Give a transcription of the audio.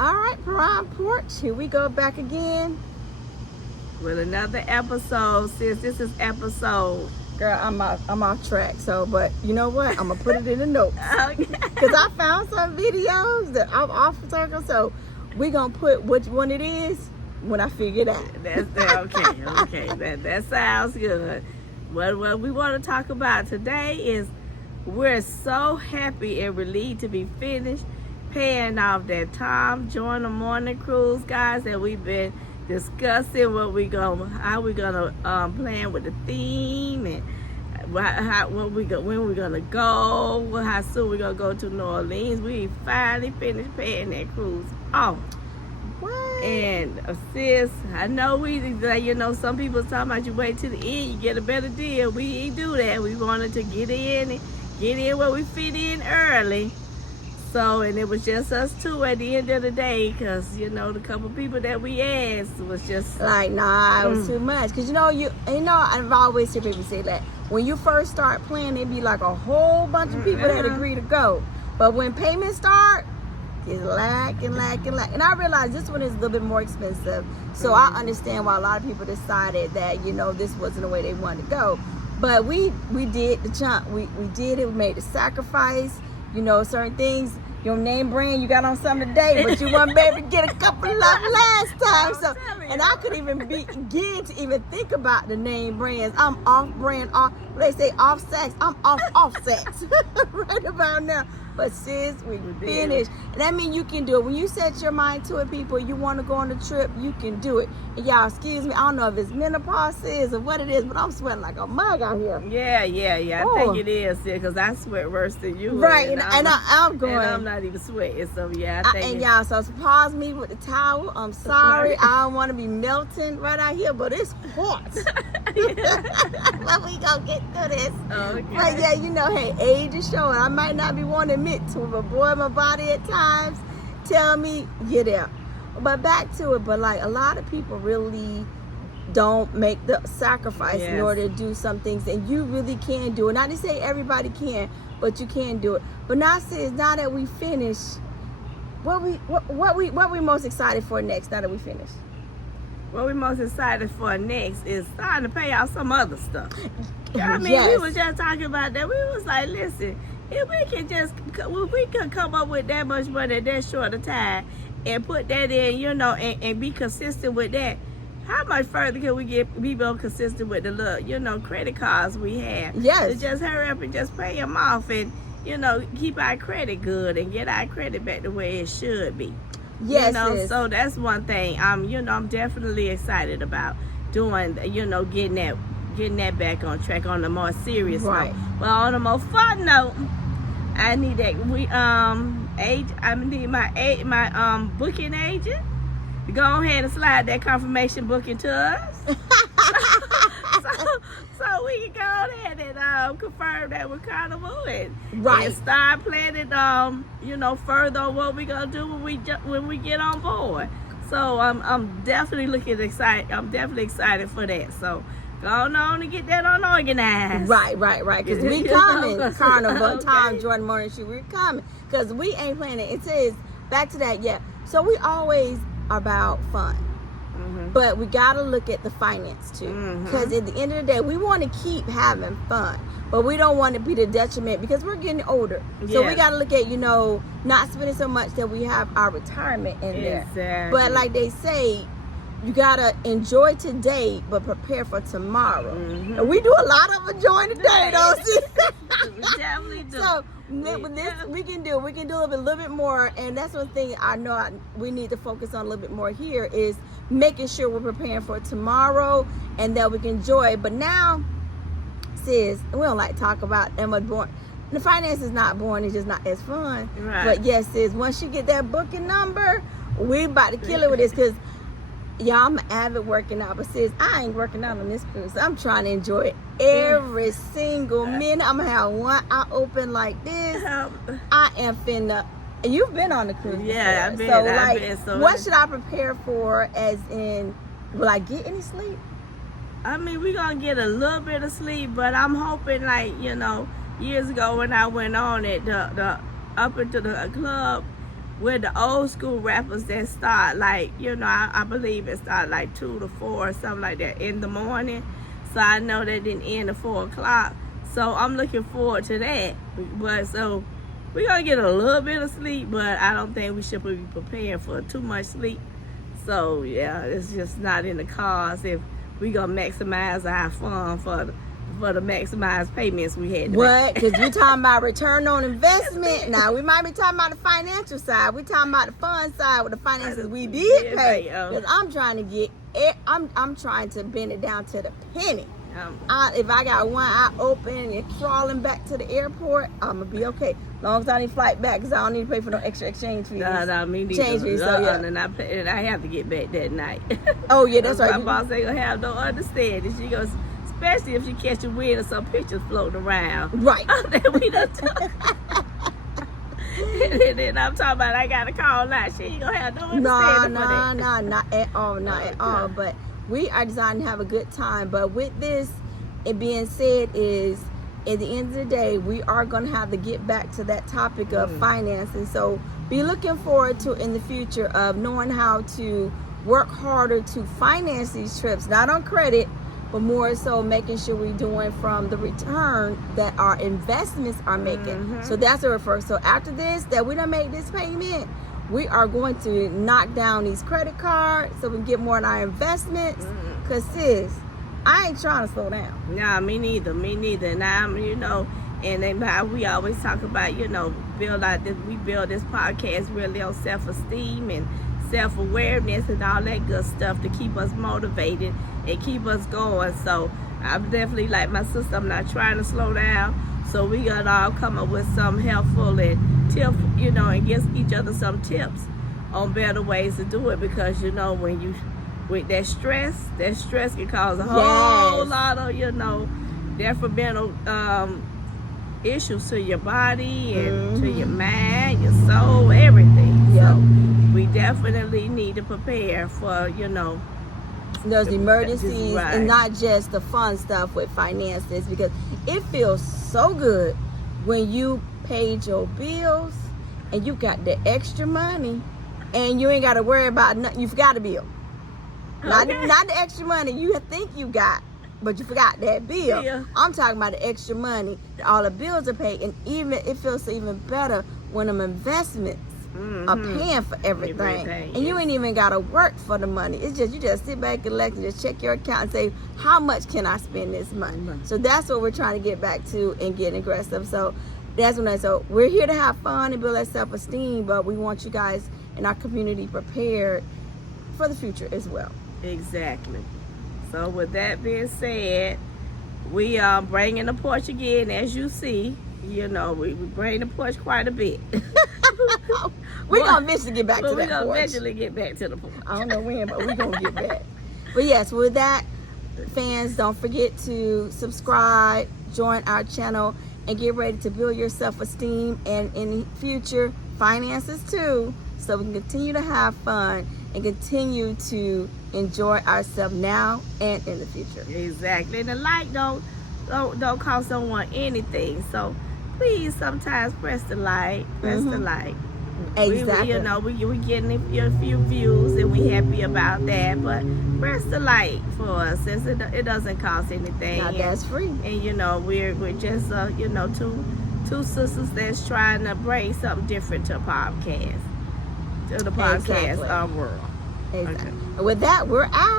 All right, Prime Porch, here we go back again with another episode. Sis, this is episode. Girl, I'm off track. So, but you know what? I'm gonna put it in the notes Okay. because I found some videos that I'm off circle. So we're gonna put which one it is when I figure it out. Okay. That sounds good. What we want to talk about today is we're so happy and relieved to be finished paying off that Tom Joyner Morning Cruise, guys, that we've been discussing how we gonna plan with the theme and when we're gonna go, how soon we're gonna go to New Orleans. We finally finished paying that cruise off. What? And sis, I know some people talking about you wait till the end, you get a better deal. We ain't do that. We wanted to get in where we fit in early. So, and it was just us two at the end of the day, because the couple people that we asked was just like, nah, it was too much. Because I've always heard people say that when you first start planning, it'd be like a whole bunch of people that agree to go, but when payments start, it's lack. And I realized this one is a little bit more expensive, so I understand why a lot of people decided that this wasn't the way they wanted to go. But we did the jump. We did it. We made the sacrifice. Certain things, your name brand, you got on something today, but you weren't able to get a couple of last time. So, and I couldn't even begin to even think about the name brands. I'm off brand, they say off sex. I'm off sex right about now. But sis, we finished. And that means you can do it. When you set your mind to it, people, you want to go on a trip, you can do it. And y'all, excuse me, I don't know if it's menopause is or what it is, but I'm sweating like a mug out here. Yeah. I think it is, because I sweat worse than you. Right, and I'm going. And I'm not even sweating, so yeah, I think and y'all, so pause me with the towel. I'm sorry. I don't want to be melting right out here, but it's hot. But we gonna get through this. Okay. But yeah, hey, age is showing. I might not be wanting to admit to it, but boy, my body at times tell me get out. But back to it. But like a lot of people really don't make the sacrifice in order to do some things, and you really can do it. Not to say everybody can, but you can do it. But now that we finished, what we most excited for next? Now that we finished, what we most excited for next is starting to pay off some other stuff. I mean, Yes. we was just talking about that. We was like, listen, if we could come up with that much money in that short of time and put that in, and be consistent with that, how much further can we be more consistent with the little, credit cards we have? Yes. To just hurry up and just pay them off and, keep our credit good and get our credit back the way it should be. Yes, sis. So that's one thing. I'm definitely excited about doing, getting that back on track on a more serious note. Well, on a more fun note, I need that I need my booking agent to go ahead and slide that confirmation booking to us. so we can go ahead and confirm that we're Carnival and start planning further on what we're gonna do when we get on board. So I'm definitely excited. I'm definitely excited for that. So go on and get that unorganized. Right. Because we coming, Carnival, Tom Joyner Morning Show. We're coming because we ain't planning. It says back to that. Yeah. So we always about fun. But we got to look at the finance too, because at the end of the day, we want to keep having fun, but we don't want to be the detriment because we're getting older. So we got to look at, not spending so much that we have our retirement in there. But like they say, you got to enjoy today, but prepare for tomorrow. And we do a lot of enjoying today, though. We definitely do. So with this, we can do a little bit more, and that's one thing I know we need to focus on a little bit more here is making sure we're preparing for tomorrow and that we can enjoy it. But now, sis, we don't like to talk about that much boring. The finance is not boring; it's just not as fun. Right. But yes, sis, once you get that booking number, we about to kill it with this because. Yeah, I'm an avid working out, but sis, I ain't working out on this cruise. I'm trying to enjoy it every single minute. I'm gonna have one eye open like this. I am finna. You've been on the cruise. Yeah, before. I've been. So what should I prepare for? As in, will I get any sleep? I mean, we're gonna get a little bit of sleep, but I'm hoping, years ago when I went on it, the up into the club we're the old school rappers that start like, I believe it started like 2 to 4 or something like that in the morning. So I know that didn't end at 4 o'clock. So I'm looking forward to that. But so we're going to get a little bit of sleep, but I don't think we should be preparing for too much sleep. So yeah, it's just not in the cards if we're going to maximize our fun for the maximized payments we had. What? Because we're talking about return on investment. Now, we might be talking about the financial side. We're talking about the fun side with the finances we did pay. Because I'm trying to get it. I'm trying to bend it down to the penny. If I got one eye open and crawling back to the airport, I'm going to be okay. As long as I need flight back, because I don't need to pay for no extra exchange fees. No, me neither. Change fees, so yeah. And I have to get back that night. Oh, yeah, that's right. My boss ain't going to have no understanding. She goes, especially if she catch a wind or some pictures floating around. Right. And then I'm talking about I got to call now. She ain't going to have no understanding for that. No, not at all, not at all. But we are designed to have a good time. But with this, it being said is, at the end of the day, we are going to have to get back to that topic of financing. So be looking forward to in the future of knowing how to work harder to finance these trips, not on credit, but more so making sure we're doing from the return that our investments are making. So that's a refer. So after this, that we done made this payment, we are going to knock down these credit cards so we can get more in our investments. Because sis, I ain't trying to slow down. Nah, me neither. And I'm, and then how we always talk about, we build this podcast really on self-esteem and self-awareness and all that good stuff to keep us motivated and keep us going. So I'm definitely like my sister, I'm not trying to slow down. So we gotta all come up with some helpful and tips, and give each other some tips on better ways to do it, because when you with that stress can cause a whole lot of detrimental issues to your body and to your mind, your soul, everything. So we definitely need to prepare for those emergencies, and not just the fun stuff with finances, because it feels so good when you paid your bills and you got the extra money and you ain't got to worry about nothing. You forgot a bill. Not the extra money you think you got, but you forgot that bill. Yeah. I'm talking about the extra money. All the bills are paid, and even it feels even better when them investments are paying for everything. And you ain't even gotta work for the money. It's just you just sit back and relax and just check your account and say, how much can I spend this month? So that's what we're trying to get back to and get aggressive. So that's so we're here to have fun and build that self-esteem, but we want you guys in our community prepared for the future as well. Exactly. So with that being said, we are bringing the porch again, as you see. We bring the porch quite a bit. We're going to eventually get back to that porch. We're going to eventually get back to the porch. I don't know when, but we're going to get back. But yes, with that, fans, don't forget to subscribe, join our channel, and get ready to build your self-esteem and in the future, finances too, so we can continue to have fun and continue to enjoy ourselves now and in the future. Exactly. And the like don't cost someone anything. So please sometimes press the like. The like. Exactly. We getting a few views and we happy about that. But press the like for us, since it doesn't cost anything. Now that's free. And we're just two sisters that's trying to bring something different to the podcast world. Exactly. Okay. And with that, we're out.